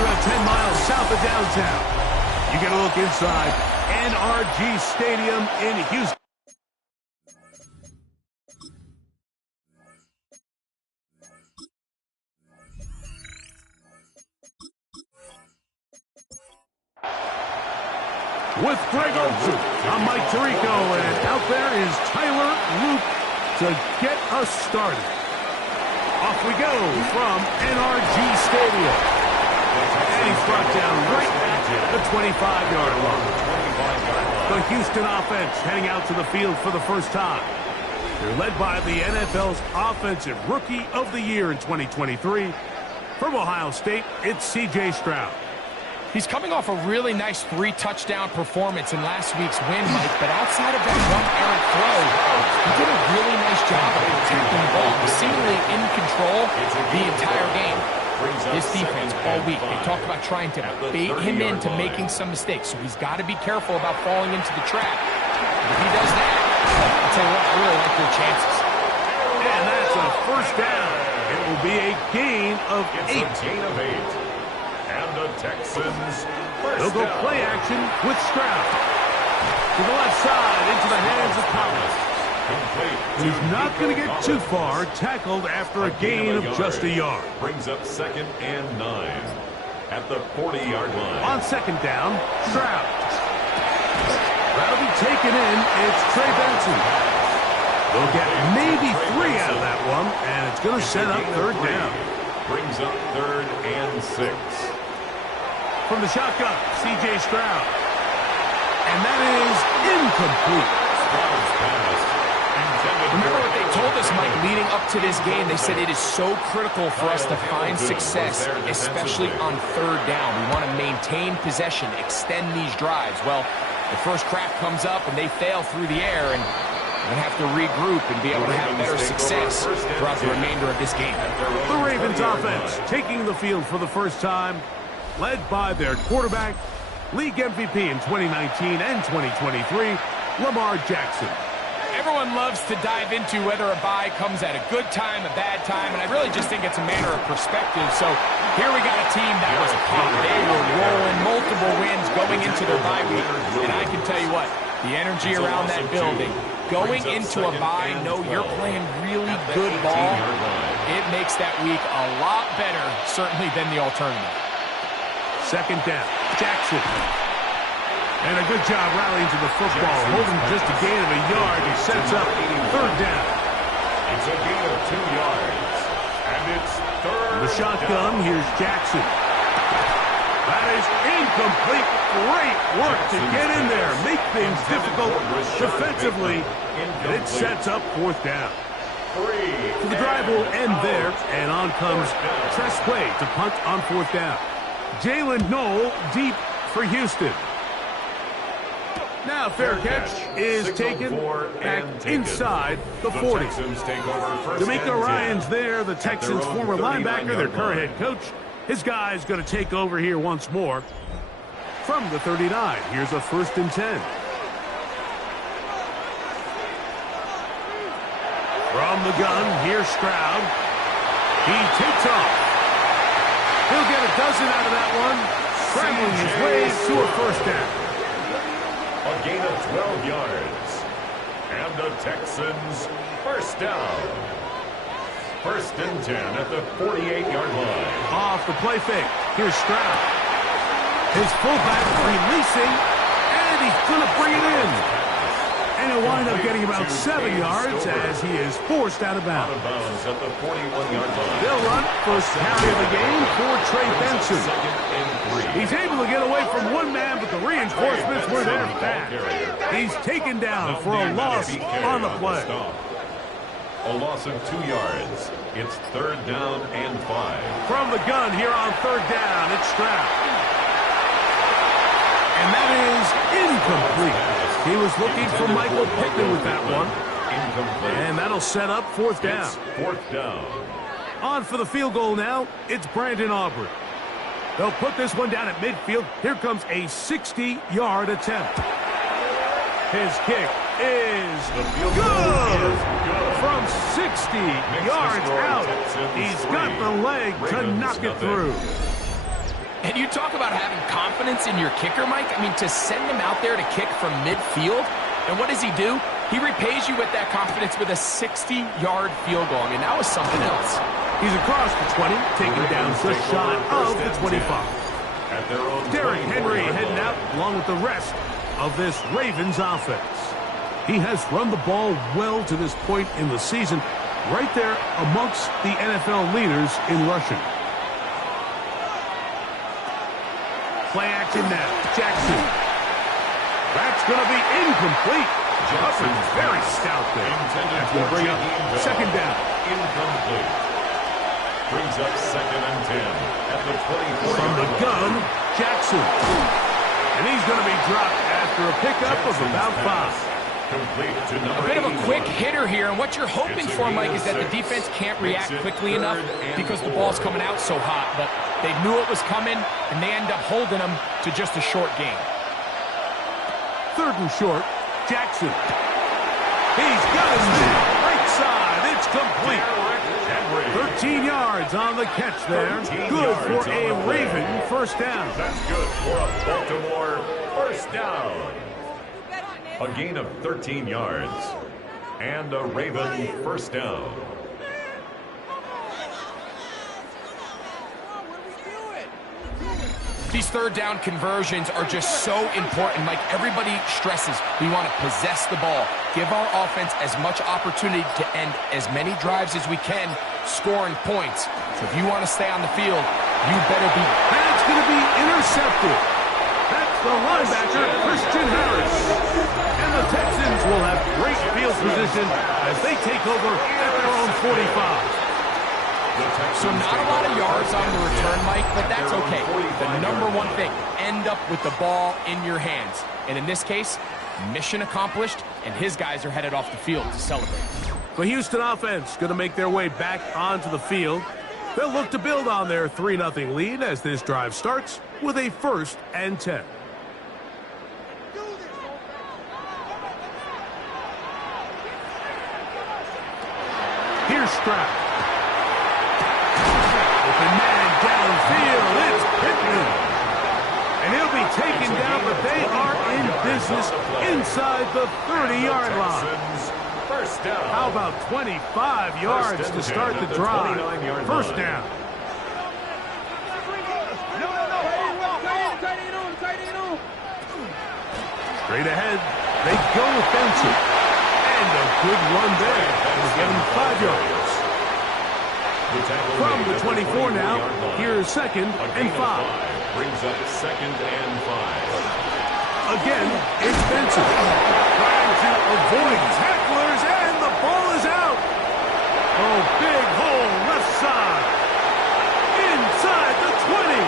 just about 10 miles south of downtown. You get a look inside NRG Stadium in Houston. With Greg Olson, I'm Mike Tirico, and out there is Tyler Luke to get us started. Off we go from NRG Stadium. And he's brought down right at the 25-yard line. The Houston offense heading out to the field for the first time. They're led by the NFL's Offensive Rookie of the Year in 2023. From Ohio State, it's C.J. Stroud. He's coming off a really nice 3-touchdown performance in last week's win, Mike, but outside of that one errant throw, he did a really nice job of protecting the ball, seemingly in control the entire game. This defense all week, they talked about trying to bait him into making some mistakes, so he's got to be careful about falling into the trap. If he does that, I'll tell you what, I really like their chances. And that's a first down. It will be a gain of 8. And the Texans They'll go play action with Stroud. To the left side, into the hands of Collins. He's not going to get too far, tackled after a gain of just a yard. Brings up 2nd and 9 at the 40-yard line. On second down, Stroud. That'll be taken in. It's Trey Benson. They'll get maybe 3 out of that one, and it's going to set up third down. Brings up 3rd and 6. From the shotgun, C.J. Stroud. And that is incomplete. Remember what they told us, Mike, leading up to this game? They said it is so critical for us to find success, especially on third down. We want to maintain possession, extend these drives. Well, the first crack comes up and they fail through the air, and we're going to have to regroup and be able to have better success throughout the remainder of this game. The Ravens offense taking the field for the first time, led by their quarterback, league MVP in 2019 and 2023, Lamar Jackson. Everyone loves to dive into whether a bye comes at a good time, a bad time, and I really just think it's a matter of perspective. So here we got a team that was hot. They were rolling multiple wins going into their bye week, and I can tell you what, the energy around that building, going into a bye, know you're playing really good ball, it makes that week a lot better, certainly, than the alternative. Second down, Jackson. And a good job rallying to the football, holding just a gain of a yard. He sets up third down. It's a gain of 2 yards. And it's third. The shotgun, here's Jackson. That is incomplete. Great work to get in there, make things difficult defensively, and it sets up fourth down. So the drive will end there, and on comes Tresway to punt on fourth down. Jalen Knoll deep for Houston. Now fair catch is taken back inside the 40. D'Amico Ryans there, the Texans' former linebacker, their current head coach. His guy is going to take over here once more. From the 39, here's a 1st and 10. From the gun, here's Stroud. He takes off. He'll get a dozen out of that one, scrambling his way to a first down. A gain of 12 yards. And the Texans first down. 1st and 10 at the 48-yard line. Off the play fake. Here's Stroud. His fullback releasing, and he's going to bring it in. And he'll wind up getting about 7 yards as he is forced out of bounds. Out of bounds at the 41-yard line. They'll run first carry of the game for Trey Benson. He's able to get away from one man, but the reinforcements were there fast. He's taken down for a loss on the play. A loss of 2 yards. It's 3rd down and 5. From the gun here on 3rd down, it's Stroud. And that is incomplete. He was looking for Michael Pittman with that one. Incomplete. And that'll set up 4th down. It's 4th down. On for the field goal now, it's Brandon Aubrey. They'll put this one down at midfield. Here comes a 60-yard attempt. His kick is good. From 60 yards out, he's got the leg to knock it through. And you talk about having confidence in your kicker, Mike. I mean, to send him out there to kick from midfield, and what does he do? He repays you with that confidence with a 60-yard field goal. I mean, that was something else. He's across the 20, taken down just shy of the 25. Derrick Henry heading out along with the rest of this Ravens offense. He has run the ball well to this point in the season, right there amongst the NFL leaders in rushing. Play action now. Jackson. That's going to be incomplete. Huffman's very stout there. That's going to bring up second down. Incomplete. Brings up 2nd and 10 at the 24. From the gun, Jackson. And he's going to be dropped after a pickup of about 5. A bit of a quick hitter here, and what you're hoping for, Mike, is that the defense can't react quickly enough because the ball's coming out so hot, but they knew it was coming, and they end up holding them to just a short gain. 3rd and short, Jackson. He's got him there. Right side, it's complete. 13 yards on the catch there. Good for a Raven first down. That's good for a Baltimore first down. A gain of 13 yards and a Raven first down. These 3rd down conversions are just so important. Like everybody stresses, we want to possess the ball, give our offense as much opportunity to end as many drives as we can, scoring points. So if you want to stay on the field, you better be. That's going to be intercepted. That's the linebacker, Christian Harris. And the Texans will have great field position as they take over at their own 45. So not a lot of yards on the return, Mike, but that's okay. The number one thing, end up with the ball in your hands. And in this case, mission accomplished, and his guys are headed off the field to celebrate. The Houston offense going to make their way back onto the field. They'll look to build on their 3-0 lead as this drive starts with a 1st and 10. Here's Stroud. Open man downfield. It's Pittman. And he'll be taken down, but they are in business inside the 30-yard line. First down. How about 25 yards to start the drive? First down. Straight ahead, they go with Benson. And a good run there. It'll get him 5 yards. From the 24 now, here's 2nd and 5. Brings up 2nd and 5. Again, it's Benson. Trying to avoid tacklers, and the ball is out. Oh, big hole left side. Inside the 20.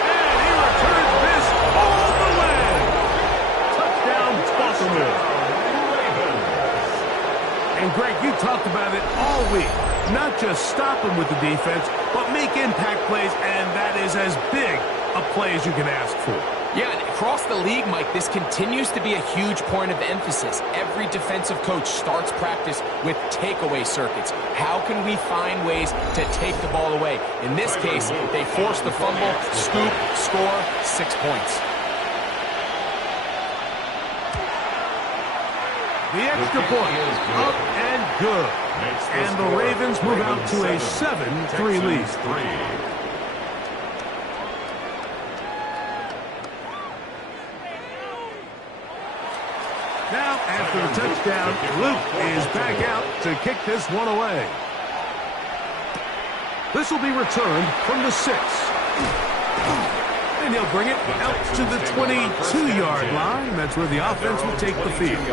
And he returns this all the way. Touchdown, Baltimore. And Greg, you talked about it all week. Not just stop them with the defense, but make impact plays, and that is as big a play as you can ask for. Yeah, and across the league, Mike, this continues to be a huge point of emphasis. Every defensive coach starts practice with takeaway circuits. How can we find ways to take the ball away? In this case, they force the fumble, scoop, score, 6 points. The extra point, up and good. And the Ravens move out to a 7-3 lead. Now, after the touchdown, Luke is back out to kick this one away. This will be returned from the 6. And he'll bring it out to the 22-yard line. That's where the offense will take the field.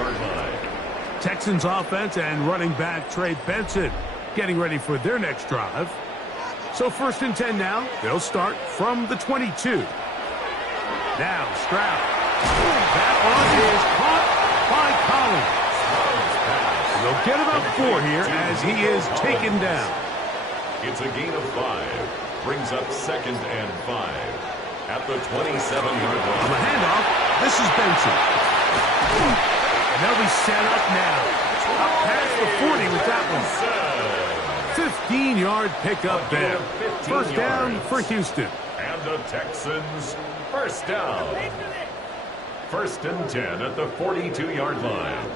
Texans offense and running back Trey Benson getting ready for their next drive. So 1st and 10 now. They'll start from the 22. Now Stroud. That one is caught by Collins. They'll get about 4 here as he is taken down. It's a gain of 5. Brings up 2nd and 5 at the 27-yard line. On the handoff, this is Benson. And they'll be set up now. Up past the 40 with that one. 15-yard pickup there. First down for Houston. And And the Texans, first down. First and 10 at the 42-yard line.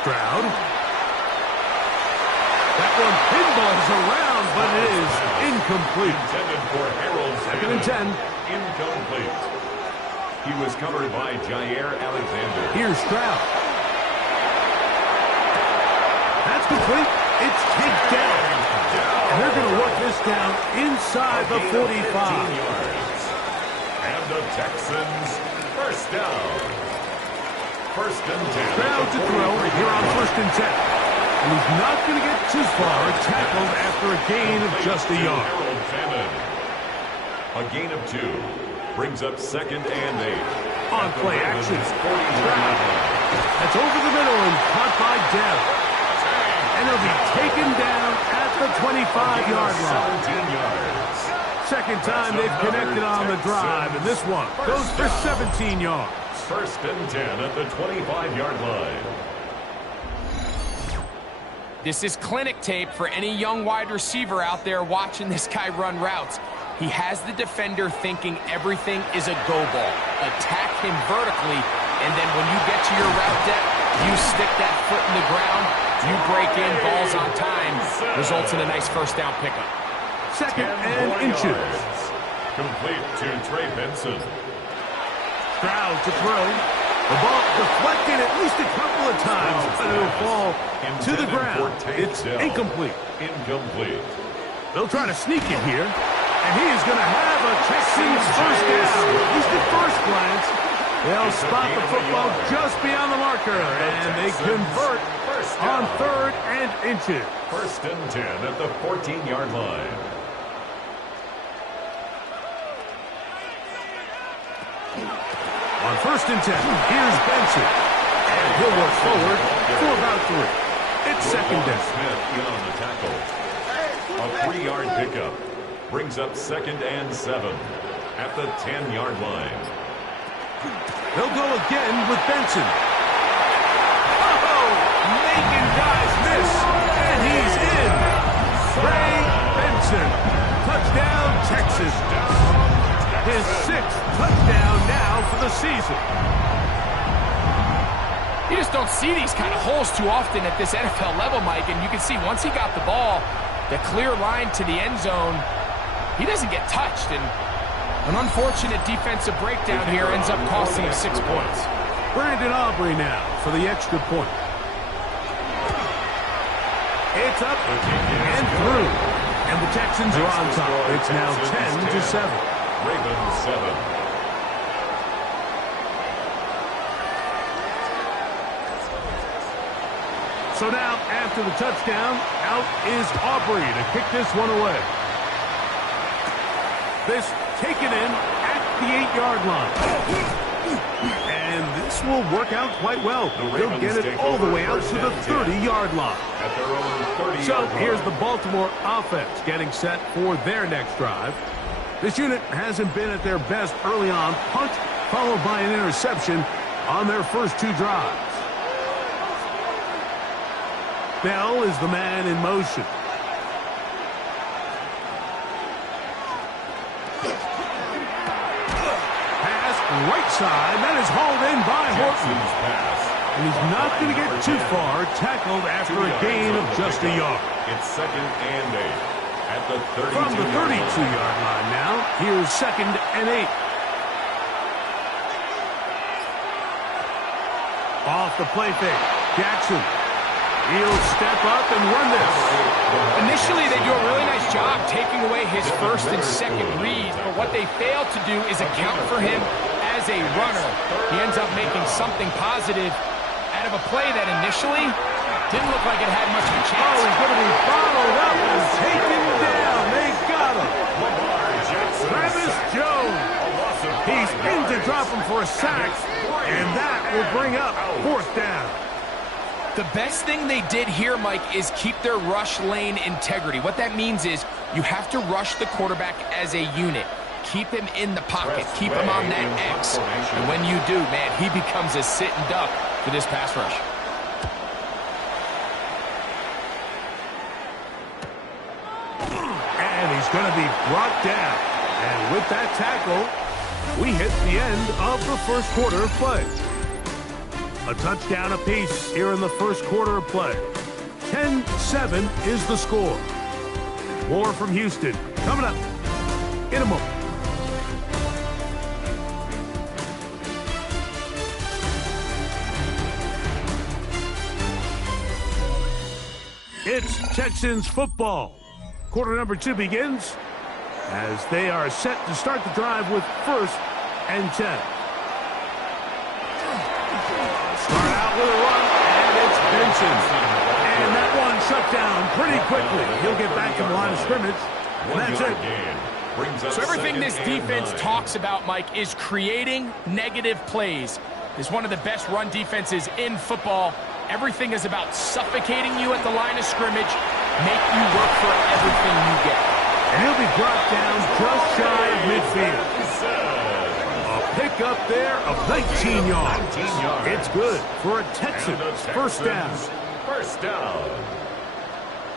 Stroud. That one pinballs around, but it is incomplete. Intended for Harold. Second and 10. Incomplete. He was covered by Jair Alexander. Here's Stroud. That's complete. It's taken down. And they're going to work this down inside the 45. Yards. And the Texans, first down. First and 10. Stroud to throw here on first and 10. And he's not going to get too far, tackled after a gain of just a yard. A gain of 2 brings up second and 8. On play action. That's over the middle and caught by Dell. And he'll be taken down at the 25-yard line. 17 yards. Second time they've connected on the drive, and this one goes for 17 yards. First and 10 at the 25-yard line. This is clinic tape for any young wide receiver out there watching this guy run routes. He has the defender thinking everything is a go ball. Attack him vertically, and then when you get to your route depth, you stick that foot in the ground, you break in, balls on time, results in a nice first down pickup. Second and inches. Complete to Trey Benson. Stroud to throw. The ball deflected at least a couple of times, but it'll fall to the ground. It's incomplete. Incomplete. They'll try to sneak it here, and he is going to have a Texans first down. At least at first glance, they'll spot the football just beyond the marker, and they convert on third and inches. First and 10 at the 14-yard line. On first and 10, here's Benson. And he'll work forward for about 3. It's second down. Smith in on the tackle. A 3-yard pickup brings up second and 7 at the 10-yard line. They'll go again with Benson. Oh, making guys miss, and he's in. Trey Benson. Touchdown, Texas. His 6th touchdown now for the season. You just don't see these kind of holes too often at this NFL level, Mike, and you can see once he got the ball, the clear line to the end zone, he doesn't get touched, and an unfortunate defensive breakdown here ends up costing him 6 points. Brandon Aubrey now for the extra point. It's up and through, and the Texans are on top. It's now 10-7. Ravens 7. So now, after the touchdown, out is Aubrey to kick this one away. This taken in at the 8-yard line. And this will work out quite well. They'll get it all the way out to the 30-yard line. At their own 30-yard So line. here's the Baltimore offense getting set for their next drive. This unit hasn't been at their best early on. Punt followed by an interception on their first 2 drives. Bell is the man in motion. Pass right side. That is hauled in by Horton. And he's not going to get too far. Tackled after a gain of just a yard. It's second and 8 at the 32-yard From the 32-yard line now, here's second and 8. Off the play fake. Jackson. He'll step up and run this. Initially, they do a really nice job taking away his first and second reads, but what they fail to do is account for him as a runner. He ends up making something positive out of a play that initially didn't look like it had much of a chance. Oh, he's going to be followed up and taken down. They got him. Travis Jones. He's in to drop him for a sack, and that will bring up fourth down. The best thing they did here, Mike, is keep their rush lane integrity. What that means is you have to rush the quarterback as a unit. Keep him in the pocket. Keep him on that X. And when you do, man, he becomes a sitting duck for this pass rush. And he's going to be brought down. And with that tackle, we hit the end of the first quarter of play. A touchdown apiece here in the first quarter of play. 10-7 is the score. More from Houston coming up in a moment. It's Texans football. Quarter number 2 begins as they are set to start the drive with 1st and 10. Start out with a run, and it's Benson. And that one shut down pretty quickly. He'll get back to the line of scrimmage, and that's it. So everything this defense talks about, Mike, is creating negative plays. It's one of the best run defenses in football. Everything is about suffocating you at the line of scrimmage, make you work for everything you get. And he'll be brought down just shy of midfield. A pickup there of 19 yards. It's good for a Texans first down. First down.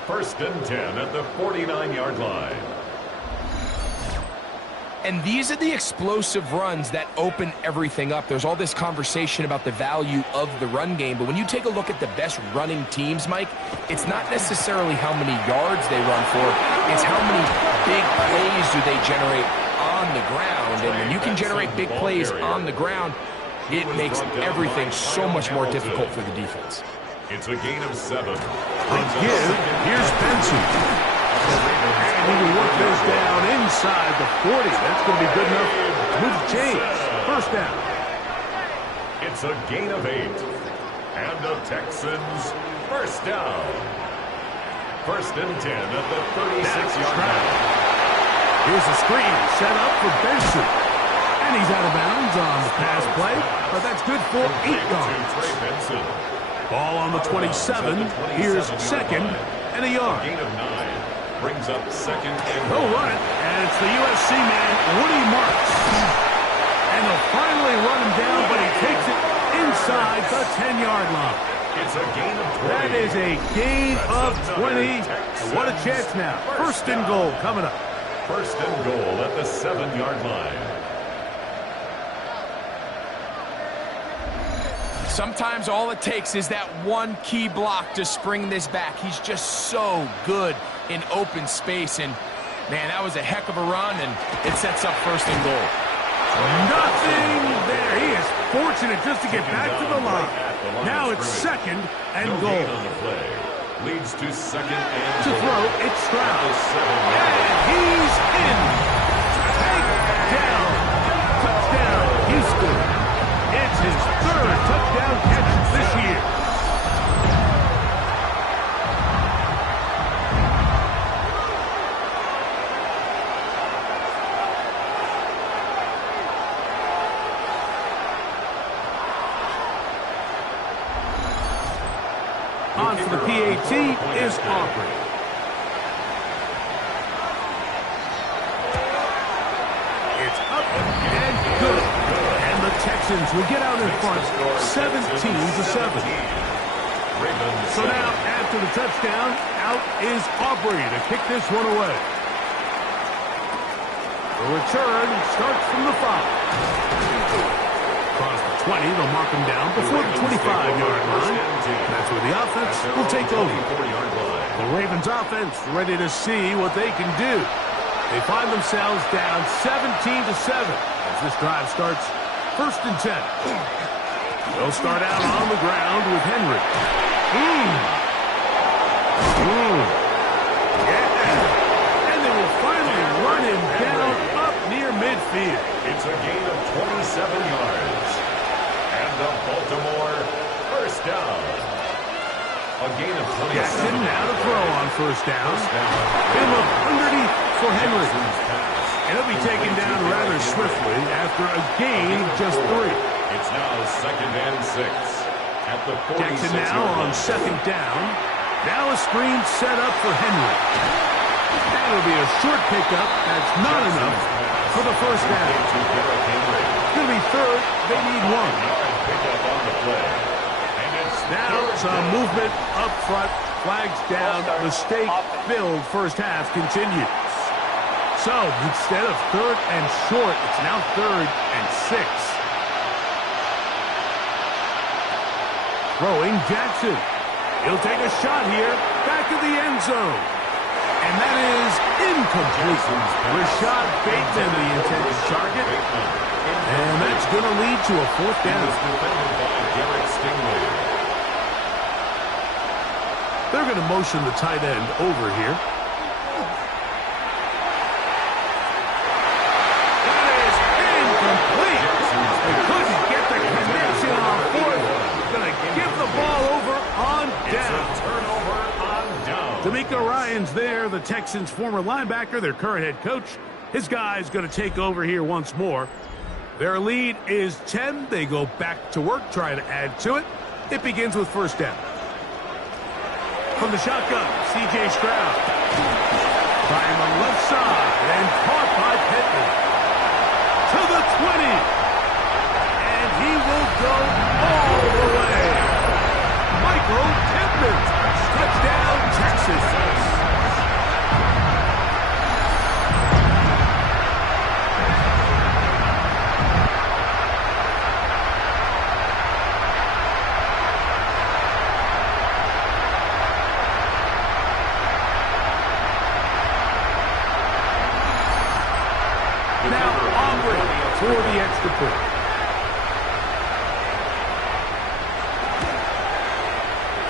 1st and 10 at the 49-yard line. And these are the explosive runs that open everything up. There's all this conversation about the value of the run game, but when you take a look at the best running teams, Mike, it's not necessarily how many yards they run for, it's how many big plays do they generate on the ground. And when you can generate big plays on the ground, it makes everything so much more difficult for the defense. It's a gain of 7. Again, here's Benson. And he will work this down inside the 40. That's going to be good enough to move the chains. First down. It's a gain of 8. And the Texans first down. 1st and 10 at the 36-yard line. Here's a screen set up for Benson. And he's out of bounds on the pass play, but that's good for 8 yards. Ball on the 27. Here's 2nd and a yard. Gain of 9. Brings up 2nd and They'll run it, and it's the USC man, Woody Marks. And they'll finally run him down, but he takes it inside the 10-yard line. It's a gain of 20. That is a gain of 20. And what a chance now. 1st and goal coming up. 1st and goal at the 7-yard line. Sometimes all it takes is that one key block to spring this back. He's just so good in open space, and man, that was a heck of a run, and it sets up 1st and goal. Nothing there. He is fortunate just to get back to the line. Now it's 2nd and goal. Leads to 2nd and to throw, it's Stroud. And he's in. Takedown. Touchdown, Houston. It's his 3rd touchdown catch this year. On for the PAT is Aubrey. It's up and good. And the Texans will get out in front 17-7. So now, after the touchdown, out is Aubrey to kick this one away. The return starts from the 5. Across the 20, they'll mark him down before the 25-yard line. That's where the offense will take over. The Ravens offense ready to see what they can do. They find themselves down 17-7 as this drive starts 1st and 10. They'll start out on the ground with Henry. Yeah. And they will finally run him down up near midfield. It's a gain of 27 yards. And the Baltimore first down. A gain of 27. Jackson now to throw on 1st down. He'll look underneath for Henry. And he'll be taken down rather swiftly after a gain of just 3. It's now 2nd and 6. At the 46 Jackson now on 2nd down. Now a screen set up for Henry. That'll be a short pickup. That's not enough for the 1st down. It's going to be 3rd. They need 1. Now some movement up front. Flags down. Mistake-filled 1st half continues. So, instead of 3rd and short, it's now 3rd and 6. Throwing Jackson. He'll take a shot here. Back to the end zone. And that is incomplete. Rashad Bateman, the intended target. And that's going to lead to a 4th down. They're going to motion the tight end over here. That is incomplete. They couldn't get the connection on 4th. Going to give the ball over on down. Turnover on down. D'Amico Ryans there, the Texans' former linebacker, their current head coach. His guy's going to take over here once more. Their lead is 10. They go back to work, try to add to it. It begins with 1st down. From the shotgun, C.J. Stroud. By on the left side, and caught by Pittman. To the 20. And he will go all the way. Michael Pittman. Touchdown, Texas. For the extra point.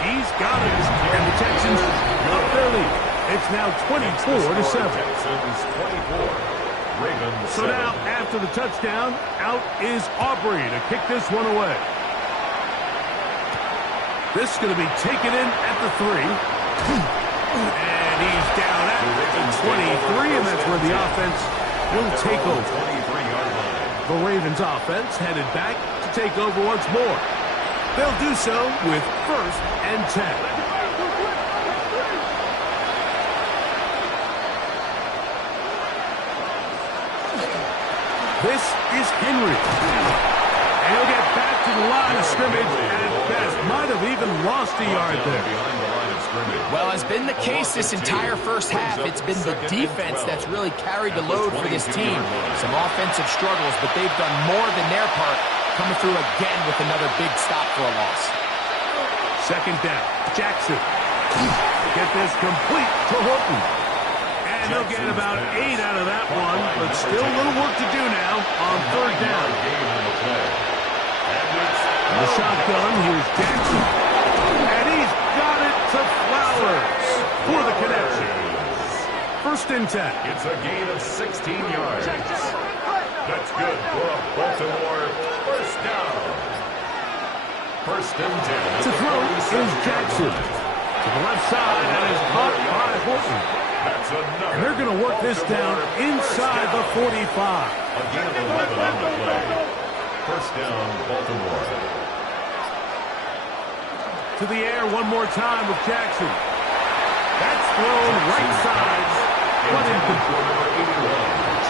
He's got it. And the Texans up their lead. It's now 24-7. Texans 24. Ravens 7. So now, after the touchdown, out is Aubrey to kick this one away. This is going to be taken in at the 3. And he's down at the 23, and that's where the offense will take over. The Ravens offense headed back to take over once more. They'll do so with 1st and 10. This is Henry. And he'll get back to the line of scrimmage at best. Might have even lost a yard there. Well, as been the case this entire first half, it's been the defense that's really carried the load for this team. Some offensive struggles, but they've done more than their part, coming through again with another big stop for a loss. 2nd down. Jackson. Get this complete to Horton. And they'll get about 8 out of that one, but still a little work to do now on 3rd down. In the shotgun, here's Jackson. And he's got it to Flowers for the connection. 1st and 10. It's a gain of 16 yards. That's good for a Baltimore 1st down. 1st and 10. To throw is Jackson. To the left side, and is caught by Horton. That's another. And they're going to work this down inside the 45. A gain of 11 on the play. 1st down, Baltimore. To the air one more time with Jackson. That's thrown right side, but incomplete.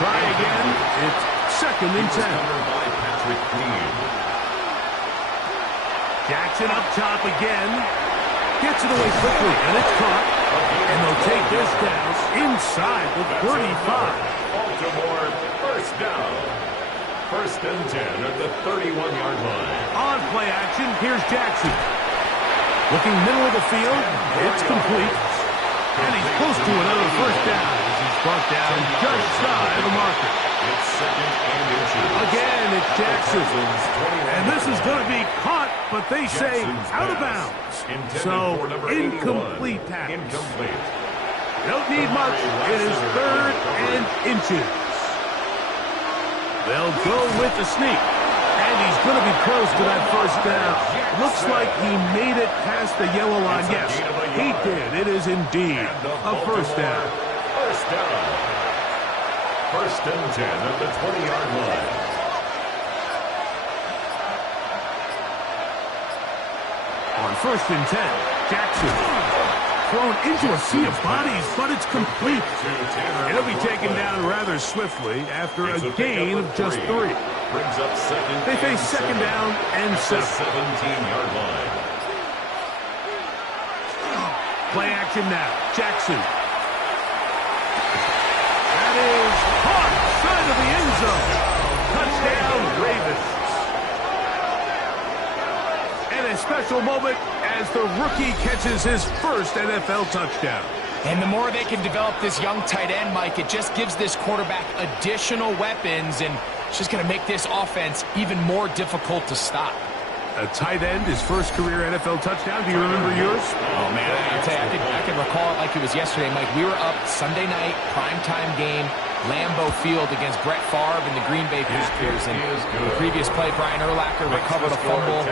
Try again. It's 2nd and 10. Jackson up top again. Gets it away quickly, and it's caught. And they'll take this down inside the 35. Baltimore 1st down. 1st and 10 at the 31-yard line. On play action, here's Jackson. Looking middle of the field, it's complete. And he's close to another 1st down as he's brought down just shy of the marker. It's 2nd and inches. Again, it's Jackson. And this is going to be caught, but they say out of bounds. So, incomplete pass. Incomplete. Don't need much. It is 3rd and inches. They'll go with the sneak. And he's going to be close to that 1st down. Looks like he made it past the yellow line. Yes, he did. It is indeed a 1st down. 1st down. 1st and 10 at the 20-yard line. On 1st and 10, Jackson. Thrown into a sea of bodies, but it's complete. It'll be taken down rather swiftly after a gain of just 3. Brings up 2nd. They face 2nd down and 7. 17-yard line. Play action now. Jackson. That is special moment as the rookie catches his first NFL touchdown. And the more they can develop this young tight end, Mike, it just gives this quarterback additional weapons, and it's just going to make this offense even more difficult to stop. A tight end, his first career NFL touchdown. Do you remember yours? Oh, man, I'll tell you, I can recall it like it was yesterday, Mike. We were up Sunday night, primetime game, Lambeau Field against Brett Favre and the Green Bay Packers. And the previous play, Brian Urlacher recovered a fumble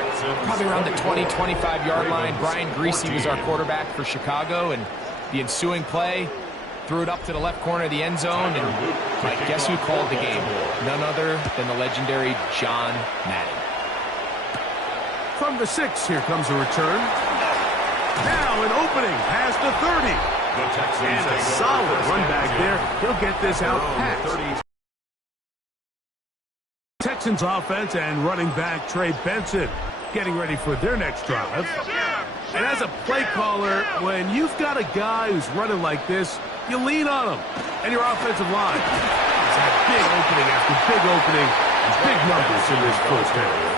probably around the 20, 25-yard line. Brian Greasy was our quarterback for Chicago, and the ensuing play threw it up to the left corner of the end zone. And, Mike, guess who called the game? None other than the legendary John Madden. From the 6, here comes a return. Now an opening past the 30. The Texans And a solid run back there. He'll get this out past. Texans offense and running back Trey Benson getting ready for their next drive. And as a play caller, when you've got a guy who's running like this, you lean on him. And your offensive line has had big opening after big opening. Big numbers in this first half.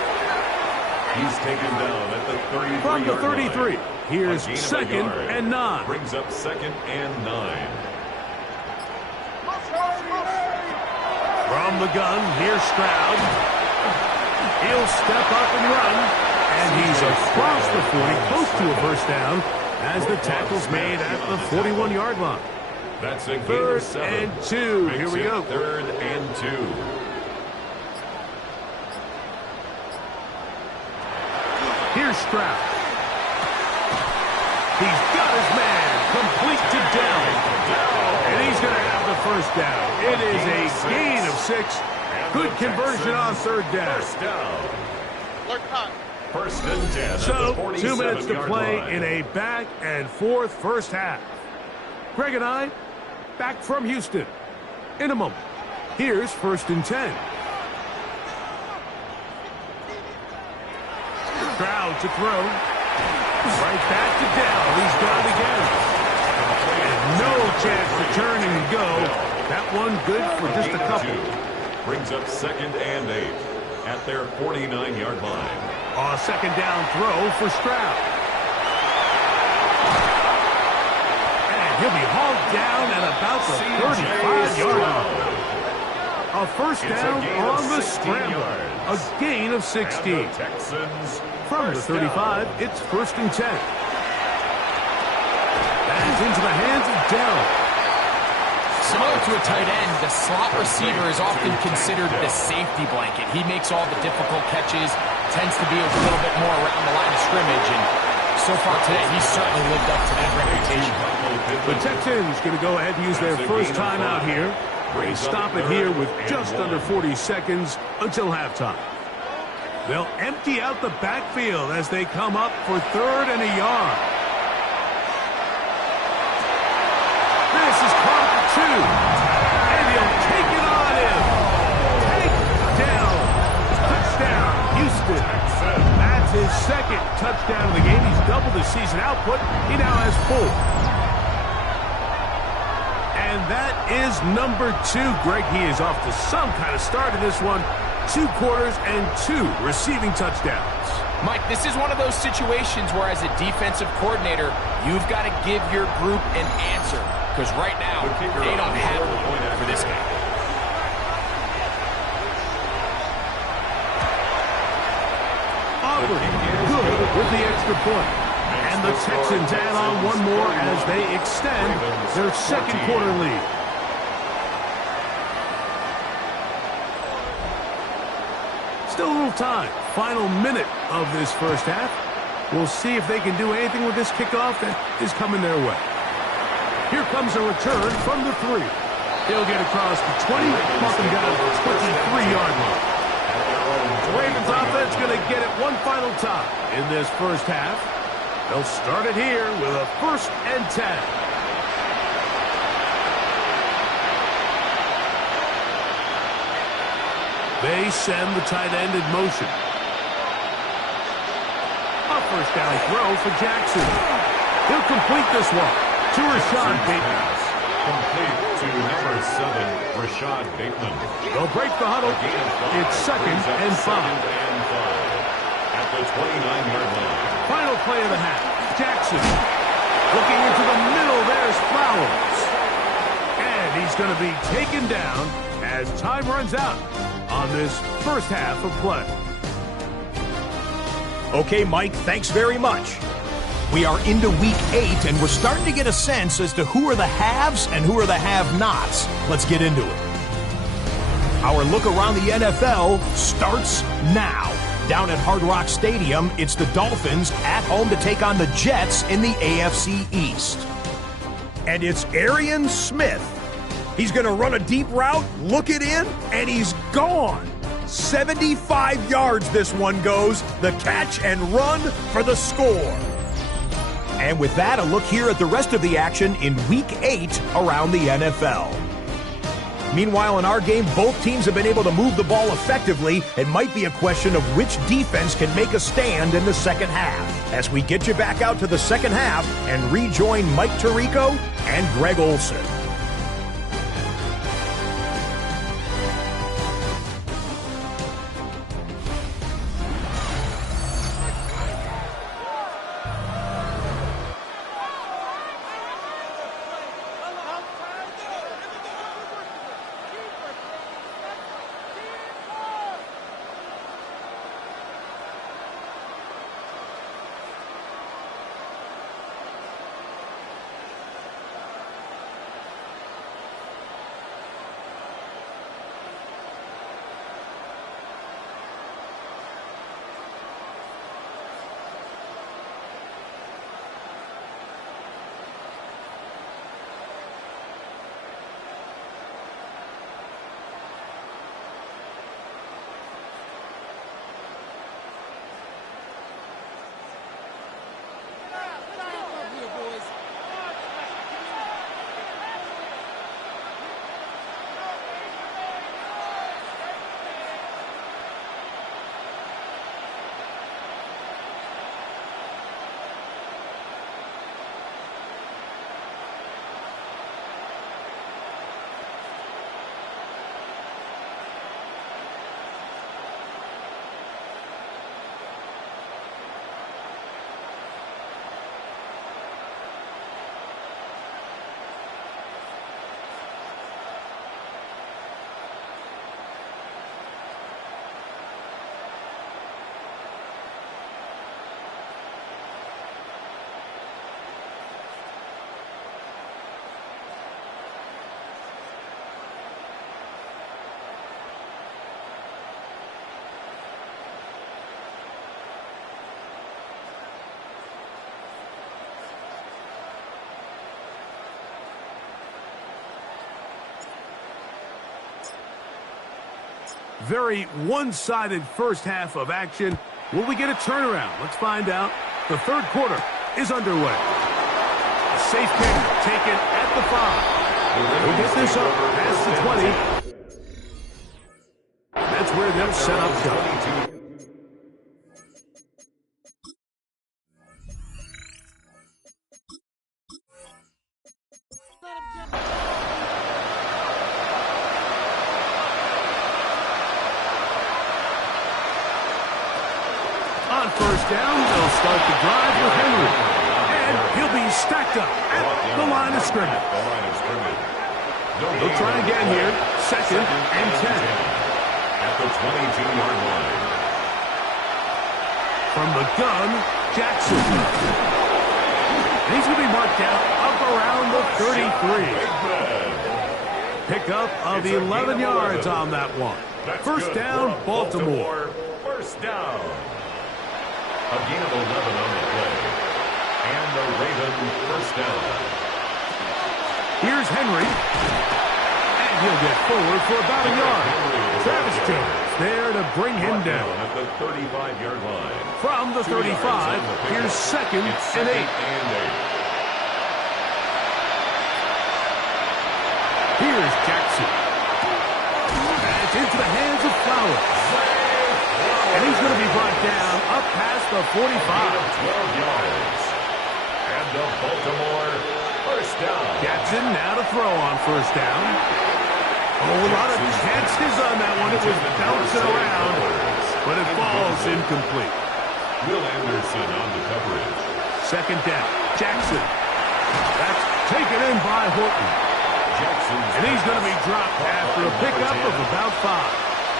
He's taken down at the 33. From the 33, here's 2nd and 9. Brings up 2nd and 9. From the gun, here's Stroud. He'll step up and run. And he's across the 40, close to a first down, as the tackle's made at the 41-yard line. That's a gain of 3rd 7. and 2. Here we go. 3rd and 2. Here's Stroud. He's got his man complete to down. And he's going to have the first down. It is a gain of 6. Good conversion on 3rd down. First down. First and 10. So, 2 minutes to play in a back and forth first half. Greg and I, back from Houston. In a moment, here's 1st and 10. Stroud to throw. Right back to Dell. He's got it again. And no chance to turn and go. That one good for just a couple. Brings up 2nd and 8 at their 49-yard line. A 2nd down throw for Stroud. And he'll be hauled down at about the 35-yard line. A first down on the scramble. A gain of 16. Texans From the 35, it's 1st and 10. That's into the hands of Dell. Similar to a tight end, the slot receiver is often considered the safety blanket. He makes all the difficult catches, tends to be a little bit more around the line of scrimmage, and so far today, he's certainly lived up to that reputation. The Texans going to go ahead and use their first timeout here. They stop it here with just under 40 seconds until halftime. They'll empty out the backfield as they come up for 3rd and a yard. This is caught for 2. And he'll take it on him. Take down. Touchdown, Houston. That's his 2nd touchdown of the game. He's doubled his season output. He now has 4. And that is number 2. Greg, he is off to some kind of start in this one. 2 quarters and 2 receiving touchdowns. Mike, this is one of those situations where as a defensive coordinator, you've got to give your group an answer. Because right now, they don't have one for this game. Auburn good with the extra point. And the Texans add on one more as they extend their 2nd quarter lead. Still a little time. Final minute of this first half. We'll see if they can do anything with this kickoff that is coming their way. Here comes a return from the 3. He'll get across the 20, mark him down the 23-yard line. The Ravens offense going to get it one final time in this first half. They'll start it here with a 1st and 10. They send the tight end in motion. A first down throw for Jackson. He'll complete this one to Rashad Bateman. Complete to number 7, Rashad Bateman. They'll break the huddle. It's 2nd and 5. at the 29-yard line. Final play of the half. Jackson looking into the middle. There's Flowers. And he's going to be taken down as time runs out on this first half of play. Okay, Mike, thanks very much. We are into week 8, and we're starting to get a sense as to who are the haves and who are the have-nots. Let's get into it. Our look around the NFL starts now. Down at Hard Rock Stadium, it's the Dolphins at home to take on the Jets in the AFC East. And it's Arian Smith. He's going to run a deep route, look it in, and he's gone. 75 yards this one goes. The catch and run for the score. And with that, a look here at the rest of the action in Week 8 around the NFL. Meanwhile, in our game, both teams have been able to move the ball effectively. It might be a question of which defense can make a stand in the second half. As we get you back out to the second half and rejoin Mike Tirico and Greg Olson. Very one-sided first half of action. Will we get a turnaround? Let's find out. The third quarter is underway. A safe kick taken at the 5. We'll get this up past the 20. That's where they'll set up shop. On first down, they'll start the drive with Henry. And he'll be stacked up at the line of scrimmage. They'll try again here. Second and 10. At the 22-yard line. From the gun, Jackson. And he's going to be marked out up around the 33. Pickup of 11 yards on that one. First down, Baltimore. First down. A gain of 11 on the play. And the Ravens first down. Here's Henry. And he'll get forward for about a yard. Travis Jones there to bring him down. At the 35-yard line. From the 35, here's second and 8. Here's Jackson. That's into the hands of Flowers. And he's going to be brought down up past the 45. 12 yards. And the Baltimore first down. Jackson now to throw on first down. Oh, a lot of chances on that one. It was bouncing around, but it falls incomplete. Will Anderson on the coverage. Second down. Jackson. That's taken in by Horton. Jackson's And he's going to be dropped after a pickup of about 5.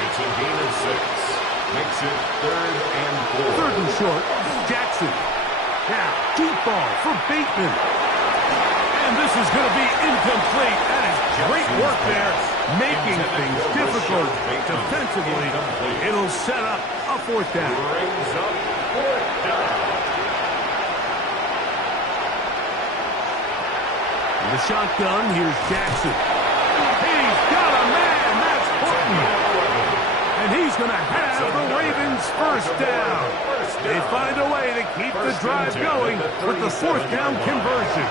It's a gain of 6. Makes it 3rd and 4. Third and short. Jackson. Now, deep ball for Bateman. And this is going to be incomplete. That is great work there, making things difficult defensively. It'll set up a 4th down. Brings up 4th down. In the shotgun, here's Jackson. He's got a man. That's Horton. And he's going to have the Ravens first down. They find a way to keep the drive going with the 4th down conversion.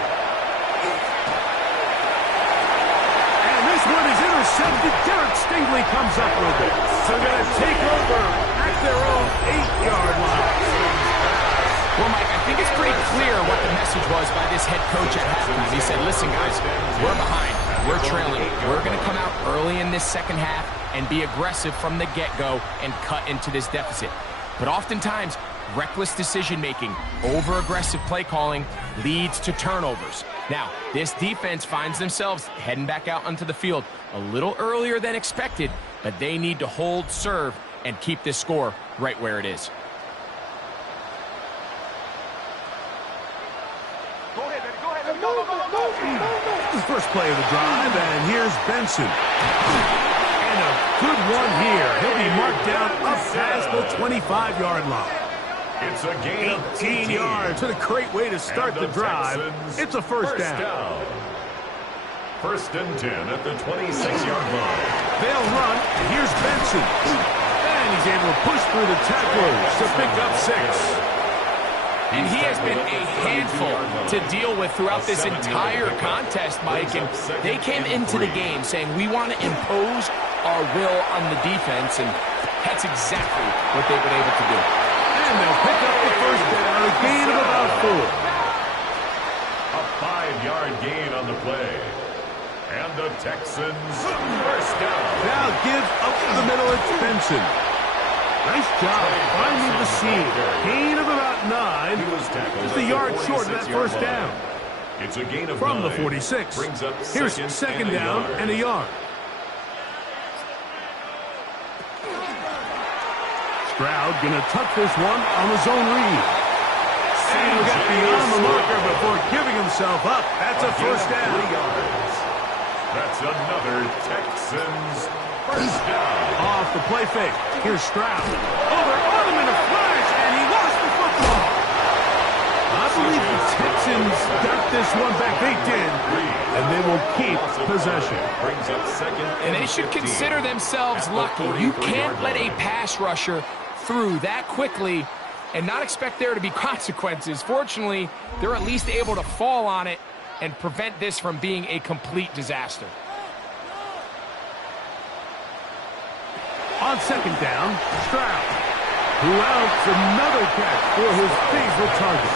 And this one is intercepted. Derek Stingley comes up with it. So they're going to take over at their own 8-yard line. Well, Mike, I think it's pretty clear what the message was by this head coach at halftime. He said, listen, guys, we're behind. We're trailing. We're going to come out early in this second half and be aggressive from the get-go and cut into this deficit. But oftentimes, reckless decision-making, over-aggressive play calling leads to turnovers. Now, this defense finds themselves heading back out onto the field a little earlier than expected, but they need to hold serve and keep this score right where it is. First play of the drive, and here's Benson. And a good one here. He'll be marked down up past the 25-yard line. It's a gain of 18 yards. What a great way to start the drive. It's a first down. 1st and 10 at the 26-yard line. They'll run, and here's Benson. And he's able to push through the tacklers to pick up 6. And he has been a handful to deal with throughout this entire contest, Mike. And they came into the game saying, we want to impose our will on the defense, and that's exactly what they've been able to do. And they'll pick up the first down, a gain of about 4. A 5-yard gain on the play. And the Texans first down. Now give up the middle, it's Benson. Nice job finding the seam. Gain of about 9. Just a yard short of that first down. It's a gain of From 9. the 46. Here's second down and a yard. Stroud gonna tuck this one on the zone read. And he got beyond the marker before giving himself up. That's a first down. 3 yards. That's another Texans first down. Off the play fake. Here's Stroud. Over on him in a flash, and he lost the football. I believe the Texans got this one back. They did, and they will keep possession. Brings up 2nd. And they should consider themselves lucky. You can't let a pass rusher through that quickly and not expect there to be consequences. Fortunately, they're at least able to fall on it and prevent this from being a complete disaster. On second down, Stroud, who outs another catch for his favorite target.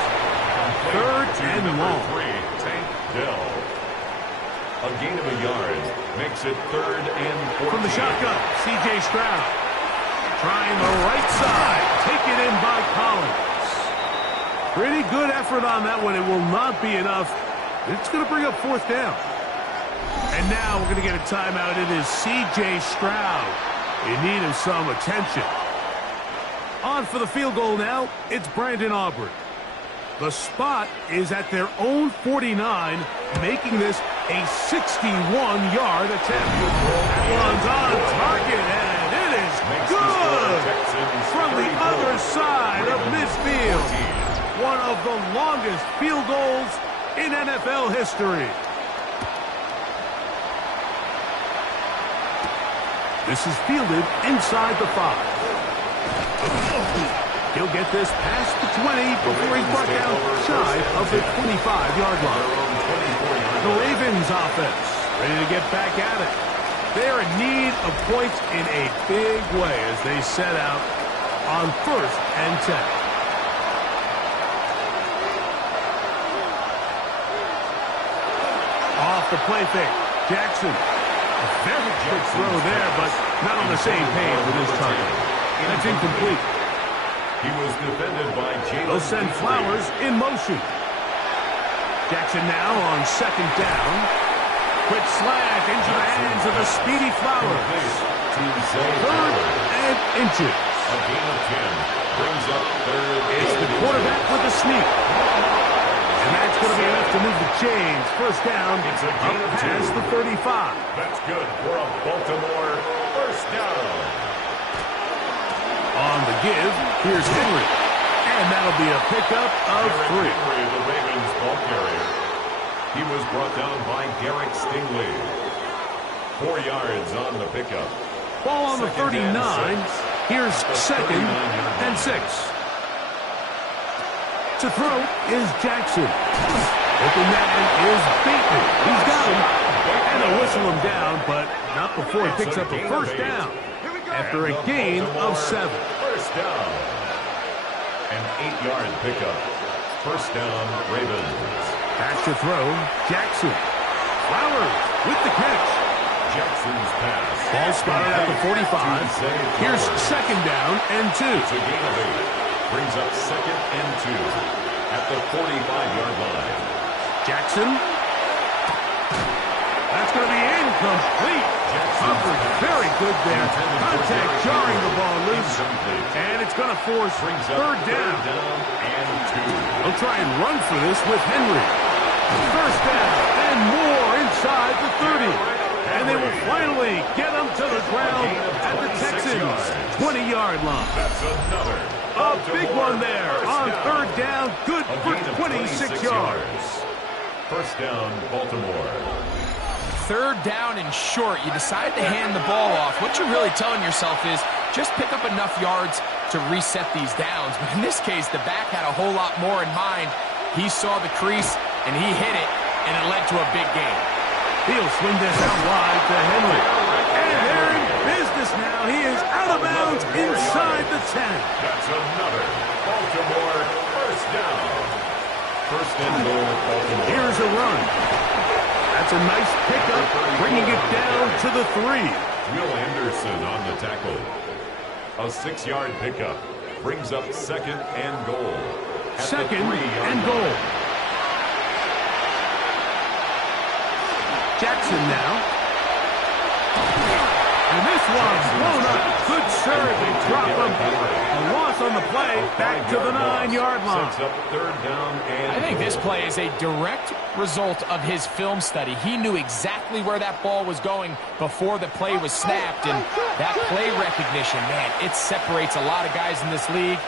3rd and long. Tank Dell. A gain of a yard makes it 3rd and 14. From the shotgun, C.J. Stroud. Trying the right side. Taken in by Collins. Pretty good effort on that one. It will not be enough. It's going to bring up 4th down. And now we're going to get a timeout. It is C.J. Stroud in need of some attention. On for the field goal now, it's Brandon Aubrey. The spot is at their own 49, making this a 61-yard attempt. That one's on target, and it is good from the other side of midfield. One of the longest field goals in NFL history. This is fielded inside the 5. He'll get this past the 20 before he's brought down shy of the 25-yard line. The Ravens offense ready to get back at it. They're in need of points in a big way as they set out on 1st and 10. Off the play fake, Jackson. A very quick throw there, but not on the same page with his target. That's incomplete. He was defended by Jalen. They'll send Flowers in motion. Jackson now on second down. Quick slant into the hands of the speedy Flowers. Third and inches. A gain of 10 brings up third. It's the quarterback with the sneak. And that's going to be enough to move the chains. First down, It's a gain of past 2. the 35. That's good for a Baltimore first down. On the give, here's Henry. And that'll be a pickup of 3. Henry, the Ravens ball carrier. He was brought down by Derek Stingley. 4 yards on the pickup. Ball on the 39. Here's second and 6. To throw is Jackson. Open man is Bateman. He's got him. And they'll whistle him down, but not before he picks up a first down. After a gain of 7. First down. An 8-yard pickup. First down, Ravens. Back to throw, Jackson. Flowers with the catch. Jackson's pass. Ball spotted at the 45. Here's second down and 2. It's a gain of 8. Brings up second and 2 at the 45-yard line. Jackson. That's going to be incomplete. Covered very good there. Contact jarring the ball loose. And it's going to force third down. And 2. They'll try and run for this with Henry. First down and more inside the 30. And they will finally get him to the ground at the Texans' 20-yard line. That's another. A big one there on third down. Good for 26 yards. First down, Baltimore. Third down and short. You decide to hand the ball off. What you're really telling yourself is just pick up enough yards to reset these downs. But in this case, the back had a whole lot more in mind. He saw the crease, and he hit it, and it led to a big gain. He'll swing this out wide to Henry. And they're in business now. He is out of bounds inside the 10. That's another Baltimore first down. First and goal, Baltimore. Here's a run. That's a nice pickup, bringing it down to the 3. Will Anderson on the tackle. A 6-yard pickup brings up second and goal. At Second the 3-yard and line. goal. Jackson now. And this one's blown up. Good serve. They drop him. A loss on the play. Back to the 9-yard line. Sets up third down and I think this play is a direct result of his film study. He knew exactly where that ball was going before the play was snapped, and that play recognition, man, it separates a lot of guys in this league,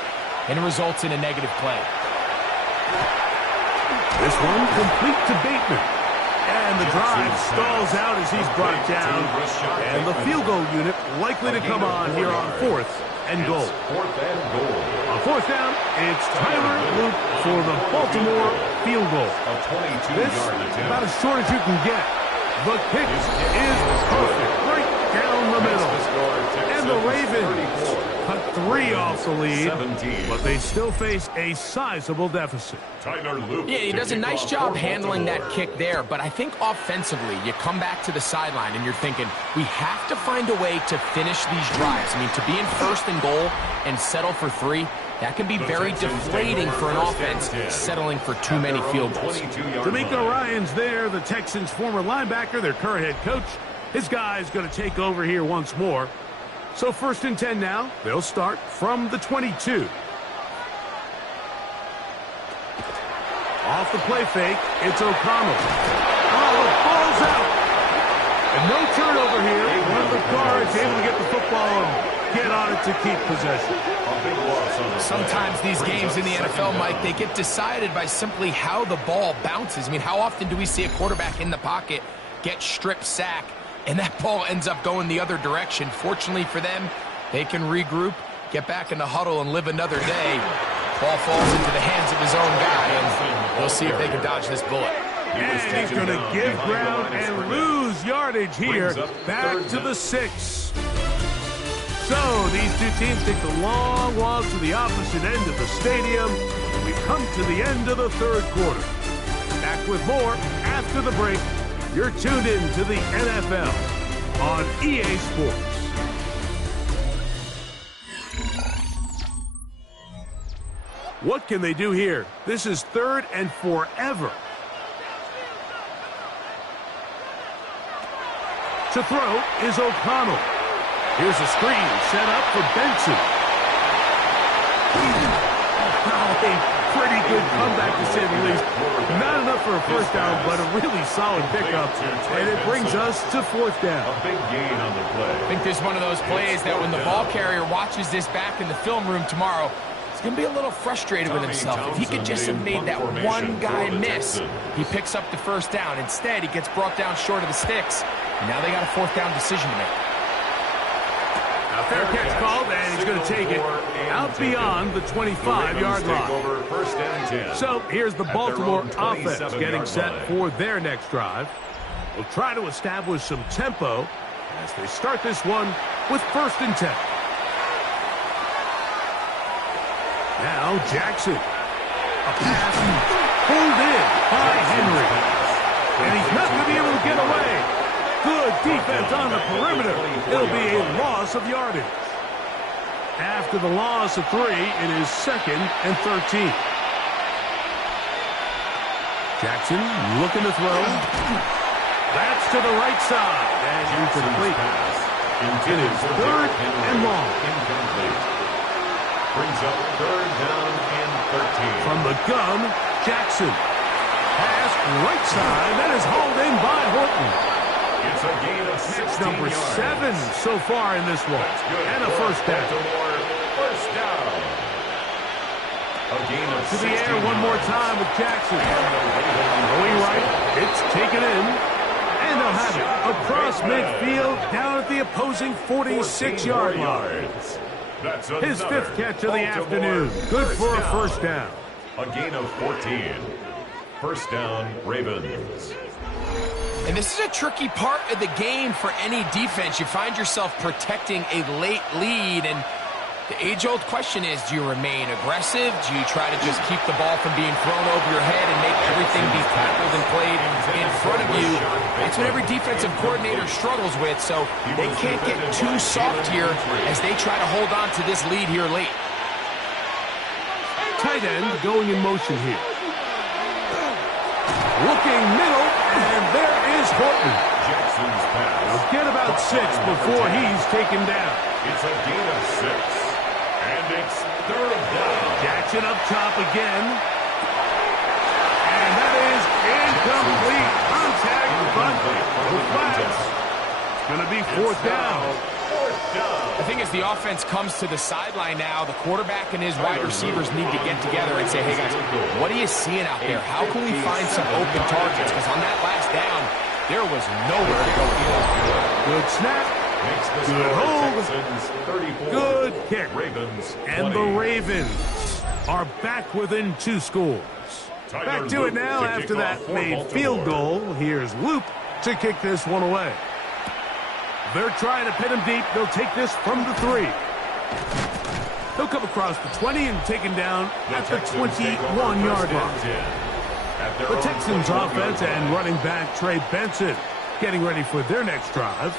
and it results in a negative play. This one complete to Bateman. And the drive stalls out as he's brought down. And the field goal unit likely to come on here on fourth and goal. Fourth and goal. On fourth down, it's Tyler Luke for the Baltimore field goal. A 22-yard This attempt. about as short as you can get. The kick is perfect, right down the middle. And the Ravens cut 3 off the lead, 17. but they still face a sizable deficit. Tyler Luke. Yeah, he to does a kick nice off job for handling that Baltimore. kick there, but I think offensively, you come back to the sideline and you're thinking, we have to find a way to finish these drives. I mean, to be in first and goal and settle for 3, that can be very deflating for an offense settling for too many field goals. D'Amico Ryan's there, the Texans' former linebacker, their current head coach. His guy's going to take over here once more. So first and 10 now. They'll start from the 22. Off the play fake, it's O'Connell. Oh, the ball's out. And no turnover here. One of the guards able to get the football and get on it to keep possession. Sometimes these games in the NFL, Mike, they get decided by simply how the ball bounces. I mean, how often do we see a quarterback in the pocket get strip sack, and that ball ends up going the other direction? Fortunately for them, they can regroup, get back in the huddle, and live another day. Ball falls into the hands of his own guy, and we'll see if they can dodge this bullet. And he's going to give ground and lose yardage here. Back to the 6. So these two teams take the long walk to the opposite end of the stadium. We've come to the end of the third quarter. Back with more after the break. You're tuned in to the NFL on EA Sports. What can they do here? This is 3rd and forever. To throw is O'Connell. Here's a screen set up for Benson. A pretty good comeback, to say the least. Not enough for a first down, but a really solid pickup. And it brings us to 4th down. A big gain on the play. I think this is one of those plays that when the ball carrier watches this back in the film room tomorrow, he's going to be a little frustrated with himself. If he could just have made that one guy miss, he picks up the first down. Instead, he gets brought down short of the sticks. And now they got a 4th down decision to make. A fair catch called, and he's going to take it out beyond the 25-yard line. First and 10. So here's the Baltimore offense getting set for their next drive. We'll try to establish some tempo as they start this one with 1st and 10. Now Jackson. A pass pulled in by Henry. And he's not going to be able to get away. Good defense on the perimeter. It'll be a loss of yardage. After the loss of 3, it is 2nd and 13. Jackson looking to throw. That's to the right side. And incomplete. It is 3rd and long. Incomplete. Brings up 3rd down and 13. From the gun, Jackson. Pass right side. That is hauled in by Horton. It's a gain of 16 number yards. 7 so far in this one. And a first down. First down. A gain of To the air one more time with Jackson. Going right. It's taken in. And they'll have it across midfield down at the opposing 46-yard line. That's His 5th catch of the afternoon. Good for a first down. A gain of 14. First down, Ravens. And this is a tricky part of the game for any defense. You find yourself protecting a late lead, and the age-old question is, do you remain aggressive? Do you try to just keep the ball from being thrown over your head and make everything be tackled and played in front of you? That's what every defensive coordinator struggles with, so they can't get too soft here as they try to hold on to this lead here late. Tight end going in motion here. Looking middle, and there is Horton. Jackson's pass. He'll get about 6 before he's taken down. It's a gain of 6. And it's 3rd down. Jackson up top again. And that is incomplete. Contact, but no flags. It's going to be 4th down. I think as the offense comes to the sideline now, the quarterback and his wide receivers need to get together and say, hey guys, what are you seeing out there? How can we find some open targets? Because on that last down, there was nowhere to go with the ball. Good snap. Good hold. Good kick. And the Ravens are back within 2 scores. Back to it now after that made field goal. Here's Luke to kick this one away. They're trying to pin him deep. They'll take this from the 3. He'll come across the 20 and taken down at the 21-yard line. The Texans offense and running back Trey Benson getting ready for their next drive.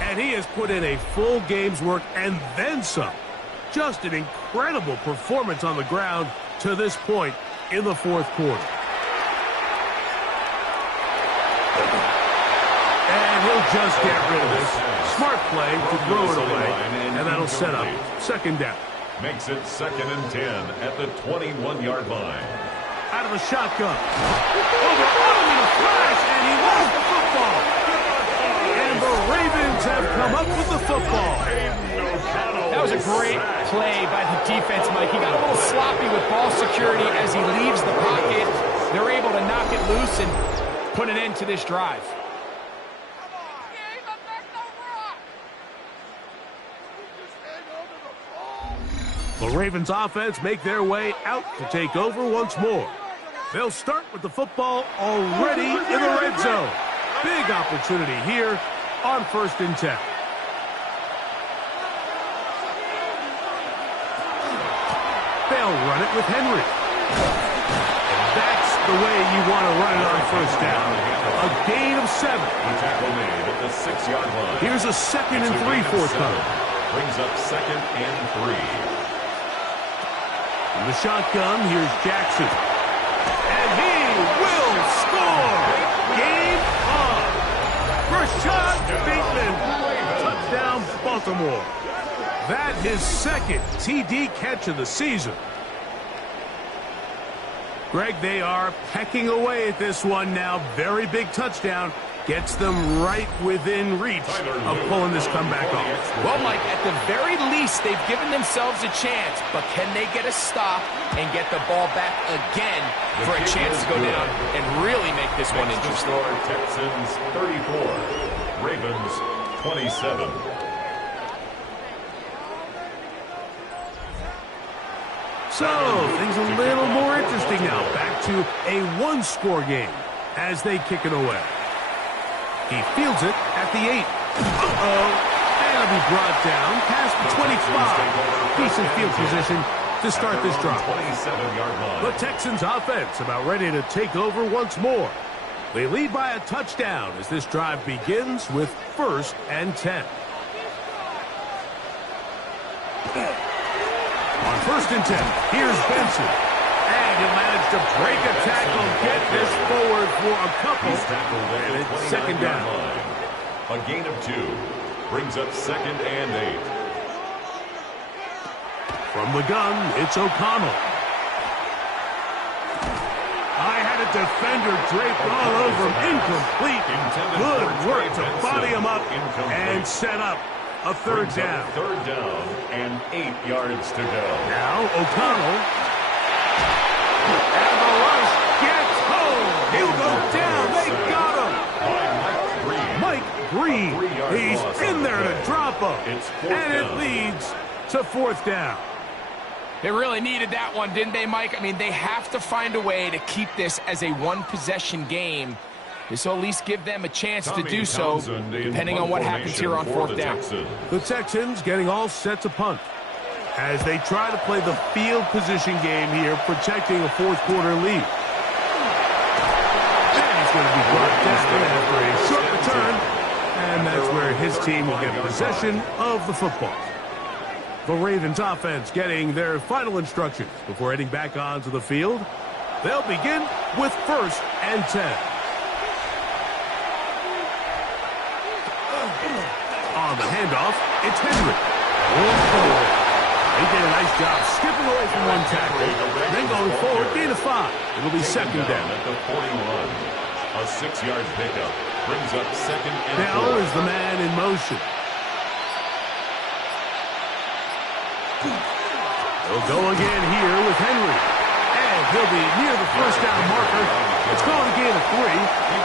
And he has put in a full game's work and then some. Just an incredible performance on the ground to this point in the 4th quarter. And he'll just get rid of this. Smart play to throw it away, and that'll set up 2nd down. Makes it 2nd and 10 at the 21-yard line. Out of the shotgun. Over in a flash, and he lost the football. And the Ravens have come up with the football. That was a great play by the defense, Mike. He got a little sloppy with ball security as he leaves the pocket. They're able to knock it loose and put an end to this drive. The Ravens offense make their way out to take over once more. They'll start with the football already in the red zone. Big opportunity here on 1st and 10. They'll run it with Henry. And that's the way you want to run it on 1st down. A gain of 7. Tackle made at the 6-yard line. Here's a 2nd and 3 fourth time. Brings up 2nd and 3. In the shotgun, here's Jackson. And he will score! Game on! Rashad Bateman! Touchdown, Baltimore. That his second TD catch of the season. Greg, they are pecking away at this one now. Very big touchdown. Gets them right within reach of pulling this comeback off. Well, Mike, at the very least, they've given themselves a chance. But can they get a stop and get the ball back again for a chance to go down and really make this one interesting? Texans 34, Ravens 27. So, things a little more interesting now. Back to a one-score game as they kick it away. He fields it at the 8. Uh-oh. And it'll be brought down past the 25. Decent field position to start this drive. 27-yard line. The Texans offense about ready to take over once more. They lead by a touchdown as this drive begins with 1st and 10. On 1st and 10, here's Benson. And he'll manage to break a tackle, get this forward for a couple, and it's 2nd down. A gain of 2 brings up 2nd and 8. From the gun, it's O'Connell. I had a defender draped all over him, incomplete. Good work to body him up and set up a 3rd down. 3rd down and 8 yards to go. Now O'Connell. And the rush gets home. He'll go down. They got him. Mike Green. He's in there to drop him. And it leads to 4th down. They really needed that one, didn't they, Mike? I mean, they have to find a way to keep this as a one-possession game. This will at least give them a chance to do so, depending on what happens here on 4th down. The Texans getting all set to punt as they try to play the field position game here, protecting a 4th-quarter lead. And he's going to be brought down after a short return, and that's where his team will get possession of the football. The Ravens offense getting their final instructions before heading back onto the field. They'll begin with 1st and 10. On the handoff, it's Henry. He did a nice job skipping away from one tackle, then going forward, gain of 5. It'll be 2nd down. At the 41, a 6-yard pickup brings up 2nd and 4. Now is the man in motion. He'll go again here with Henry. And he'll be near the 1st down marker. It's called a gain of 3,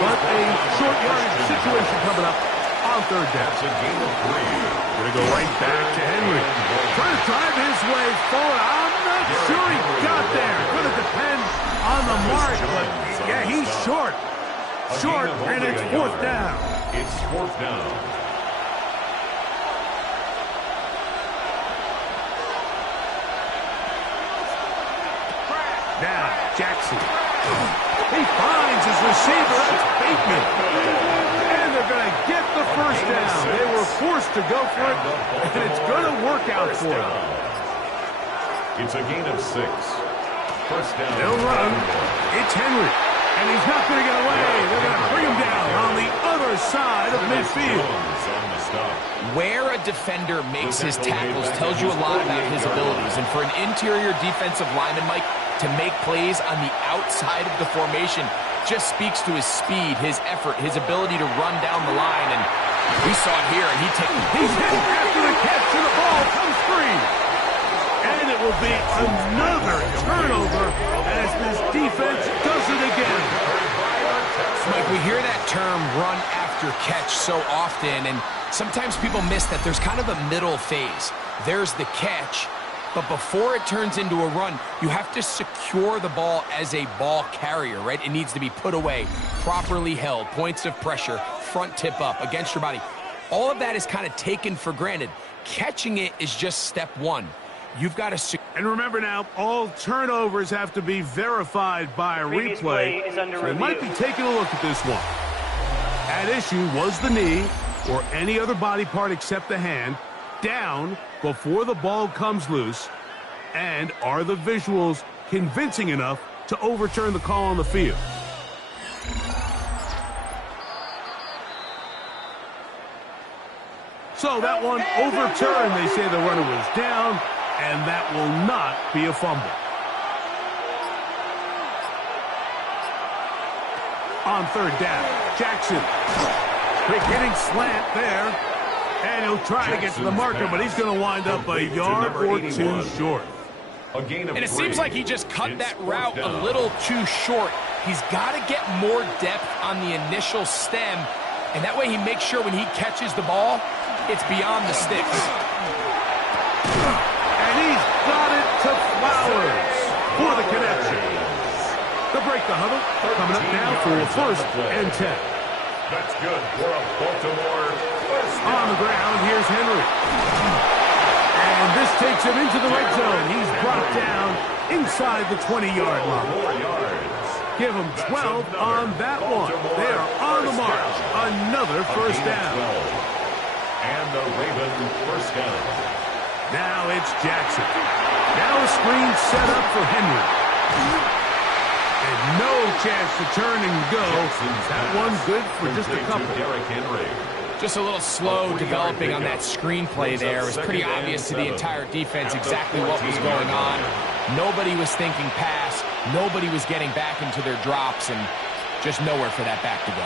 but a short yardage situation coming up on 3rd down. It's a gain of 3. Going to go right back to Henry. Trying to drive his way forward. I'm not sure he got there. Going to depend on the mark, but yeah, he's short. Short, and it's 4th down. It's 4th down. Now, Jackson. He finds his receiver. It's Bateman. And they're going to get the 1st down. They were forced to go for it, and it's going to work out for them. It's a gain of 6. 1st down. They'll run. It's Henry. And he's not going to get away. They're going to bring him down on the other side of midfield. Where a defender makes his tackles tells you a lot about his abilities. And for an interior defensive lineman, Mike, to make plays on the outside of the formation just speaks to his speed, his effort, his ability to run down the line. And we saw it here, and he's hit after the catch, and the ball comes free. And it will be another turnover as this defense does it again. Mike, we hear that term run after catch so often, and sometimes people miss that there's kind of a middle phase. There's the catch, but before it turns into a run, you have to secure the ball as a ball carrier, right? It needs to be put away, properly held, points of pressure, front tip up against your body. All of that is kind of taken for granted. Catching it is just step one. You've got to... And remember now, all turnovers have to be verified by a replay. So they might be taking a look at this one. At issue was the knee, or any other body part except the hand, down before the ball comes loose. And are the visuals convincing enough to overturn the call on the field? So that one overturned. They say the runner was down, and that will not be a fumble. On third down, Jackson. Quick hitting slant there. And he'll try to get to the marker, but he's going to wind up a yard or two short. And it seems like he just cut that route a little too short. He's got to get more depth on the initial stem, and that way he makes sure when he catches the ball, it's beyond the sticks. And he's got it to Flowers for the connection. They'll break the huddle. Coming up now for first and 10. That's good for a Baltimore first down. On the ground, here's Henry. And this takes him into the red zone. He's brought down inside the 20-yard line. 4 yards. Give him 12 on that one. They are on the march. Another first down. And the Raven first down. Now it's Jackson. Now a screen set up for Henry. And no chance to turn and go. That one's good for just a couple. Just a little slow developing on that screenplay there. It was pretty obvious to the entire defense exactly what was going on. Nobody was thinking pass. Nobody was getting back into their drops, and just nowhere for that back to go.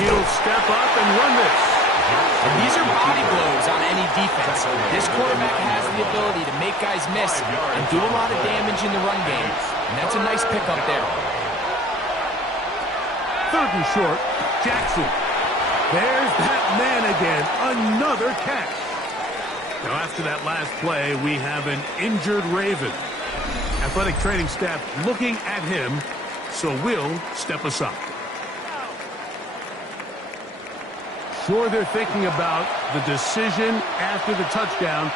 He'll step up and run this. And these are body blows on any defense. This quarterback has the ability to make guys miss and do a lot of damage in the run game. And that's a nice pickup there. Third and short, Jackson. There's that man again. Another catch. Now after that last play, we have an injured Raven. Athletic training staff looking at him, so we'll step aside. Sure, they're thinking about the decision after the touchdown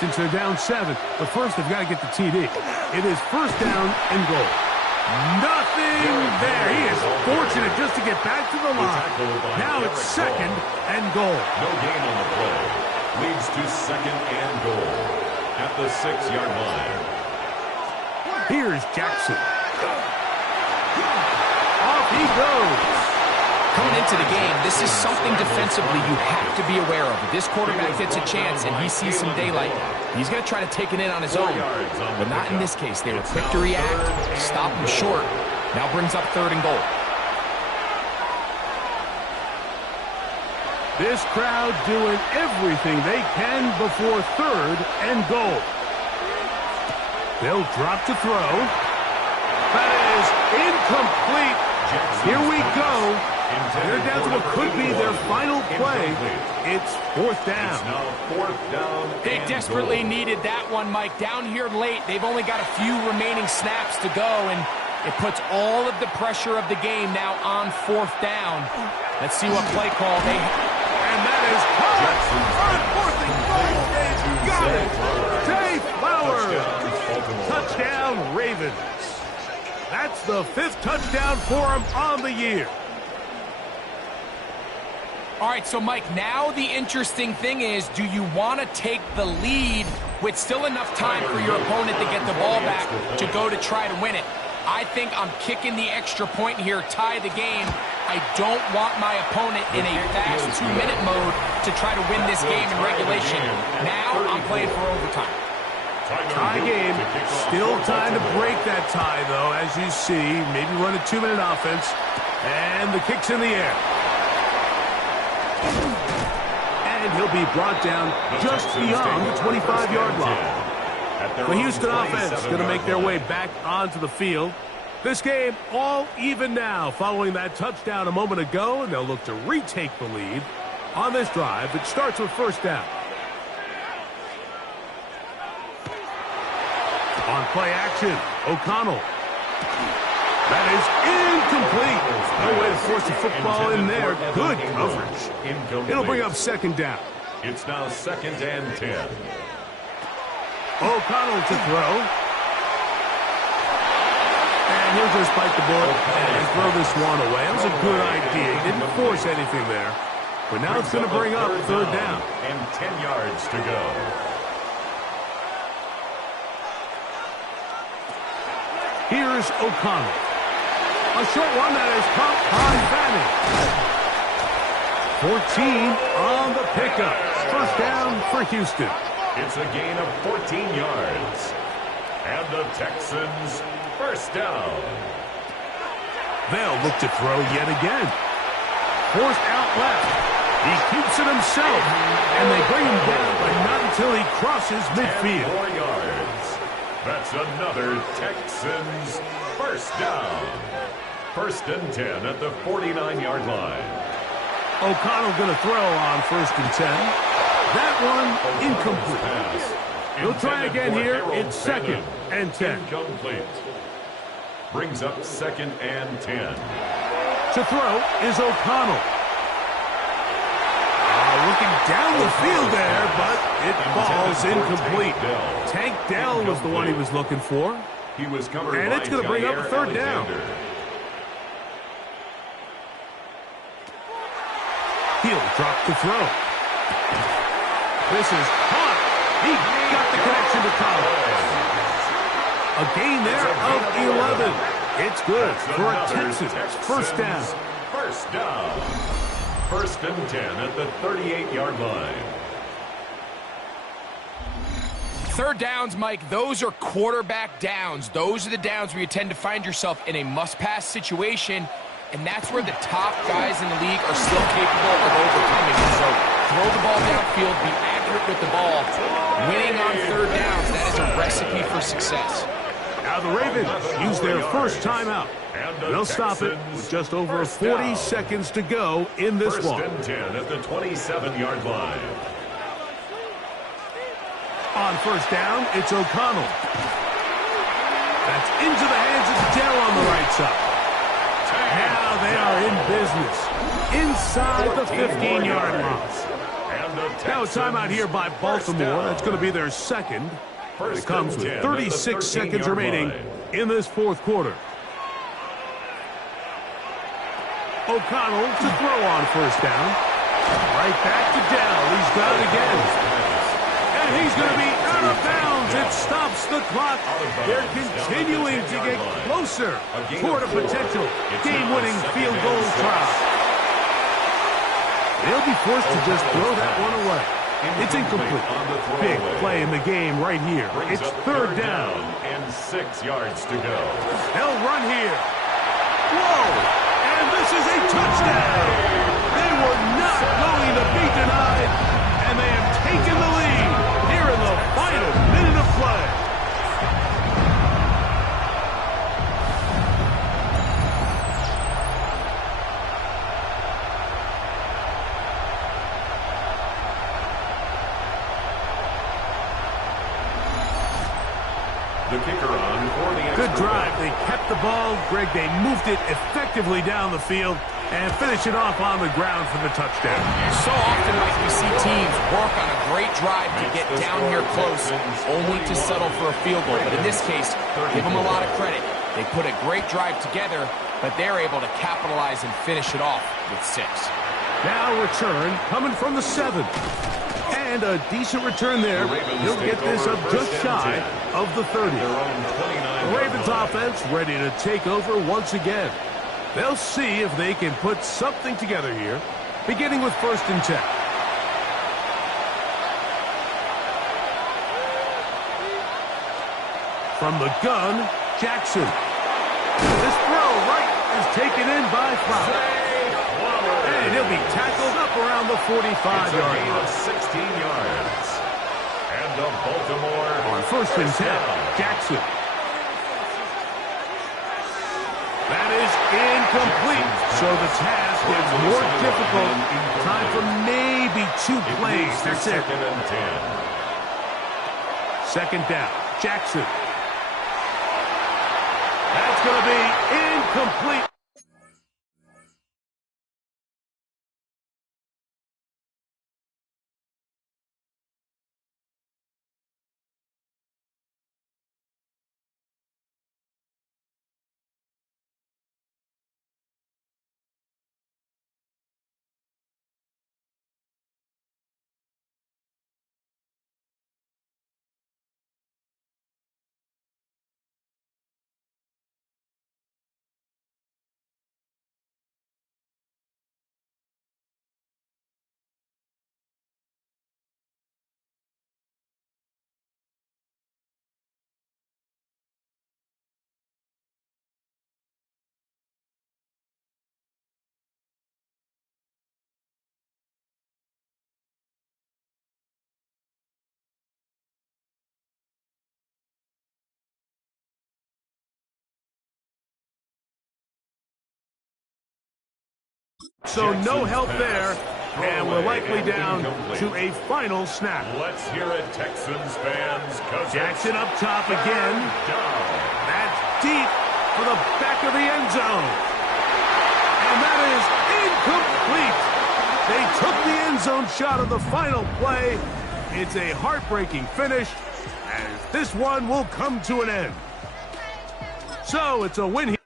since they're down 7. But first, they've got to get the TD. It is first down and goal. Nothing there. He is fortunate just to get back to the line. Now it's second and goal. No gain on the play. Leads to second and goal at the 6-yard line. Here's Jackson. Off he goes. Coming into the game, this is something defensively you have to be aware of. If this quarterback gets a chance and he sees some daylight, he's going to try to take it in on his own. But not in this case. They were quick to react, stop him short. Now brings up third and goal. This crowd doing everything they can before third and goal. They'll drop to throw. That is incomplete. Here we go. They're down to what could be their final play. It's fourth down. It's now fourth down. They desperately needed that one, Mike. Down here late, they've only got a few remaining snaps to go, and it puts all of the pressure of the game now on fourth down. Let's see what play call they have. And that is on fourth and goal. They've got it. Jay Flowers. Touchdown, Ravens. That's the 5th touchdown for him on the year. All right, so Mike, now the interesting thing is, do you want to take the lead with still enough time for your opponent to get the ball back to go to try to win it? I think I'm kicking the extra point here, tie the game. I don't want my opponent in a fast 2-minute mode to try to win this game in regulation. Now I'm playing for overtime. Tie game. Still time to break that tie, though, as you see. Maybe run a 2-minute offense. And the kick's in the air. And he'll be brought down just beyond the 25-yard line. The Houston offense going to make their way back onto the field. This game all even now following that touchdown a moment ago, and they'll look to retake the lead on this drive. It starts with first down. On play action, O'Connell. That is incomplete. No way to force the football in there. Good coverage. It'll bring up second down. It's now second and 10. O'Connell to throw. And he'll just bite the bullet and throw this one away. That was a good idea. He didn't force anything there. But now it's going to bring up third down. And 10 yards to go. Here's O'Connell. A short one that is caught by Fanning. 14 on the pickup. First down for Houston. It's a gain of 14 yards. And the Texans first down. They'll look to throw yet again. Forced out left. He keeps it himself. And they bring him down, but not until he crosses midfield. 10 more yards. That's another Texans first down. First and 10 at the 49-yard line. O'Connell going to throw on first and 10. That one incomplete. He'll try again here. It's second and 10. Incomplete. Brings up second and 10. To throw is O'Connell. Looking down the field there, but it falls incomplete. Tank Dell was the one he was looking for. He was covered and it's going to bring up a third down. He'll drop the throw. This is caught. He got the connection to Collins. A gain there of 11. It's good for a Texans first down. First down. First and 10 at the 38-yard line. Third downs, Mike, those are quarterback downs. Those are the downs where you tend to find yourself in a must-pass situation, and that's where the top guys in the league are still capable of overcoming it. So throw the ball downfield, be accurate with the ball. Winning on third downs, that is a recipe for success. Now the Ravens use their first timeout. They'll stop it with just over 40 seconds to go in this one. First and 10 at the 27-yard line. On first down, it's O'Connell. That's into the hands of Dell on the right side. Now they are in business inside the 15-yard line. Now a timeout here by Baltimore. That's going to be their second. It comes with 36 seconds remaining in this fourth quarter. O'Connell to throw on first down. Right back to Dell. He's got it again. And he's going to be out of bounds. It stops the clock. They're continuing to get closer toward a potential game-winning field goal try. They'll be forced to just throw that one away. It's incomplete. Big play in the game right here. It's third down. And 6 yards to go. They'll run here. Whoa! And this is a touchdown. They were not going to be denied, and they have taken the lead here in the final minute of play. The kicker on for the extra Good drive. They kept the ball. Greg, they moved it effectively down the field and finish it off on the ground for the touchdown. So often, Mike, we see teams work on a great drive to get down here close, only to settle for a field goal. But in this case, give them a lot of credit. They put a great drive together, but they're able to capitalize and finish it off with 6. Now return coming from the 7. And a decent return there. He'll get this up just shy of the 30. The Ravens offense ready to take over once again. They'll see if they can put something together here, beginning with first and 10. From the gun, Jackson. This throw right is taken in by Flower. And he'll be tackled up around the 45-yard line. 16 yards. And the Baltimore On first and 10, Jackson. That is incomplete. So the task is more difficult. Time for maybe 2 plays. That's it. Second and 10. Second down, Jackson. That's going to be incomplete. so no Jackson's help pass. there, and we're likely And down incomplete. to a final snap. Let's hear it, Texans fans. 'Cause Jackson it's up top again. down. That's deep for the back of the end zone. And that is incomplete. They took the end zone shot of the final play. It's a heartbreaking finish, as this one will come to an end. So it's a win here.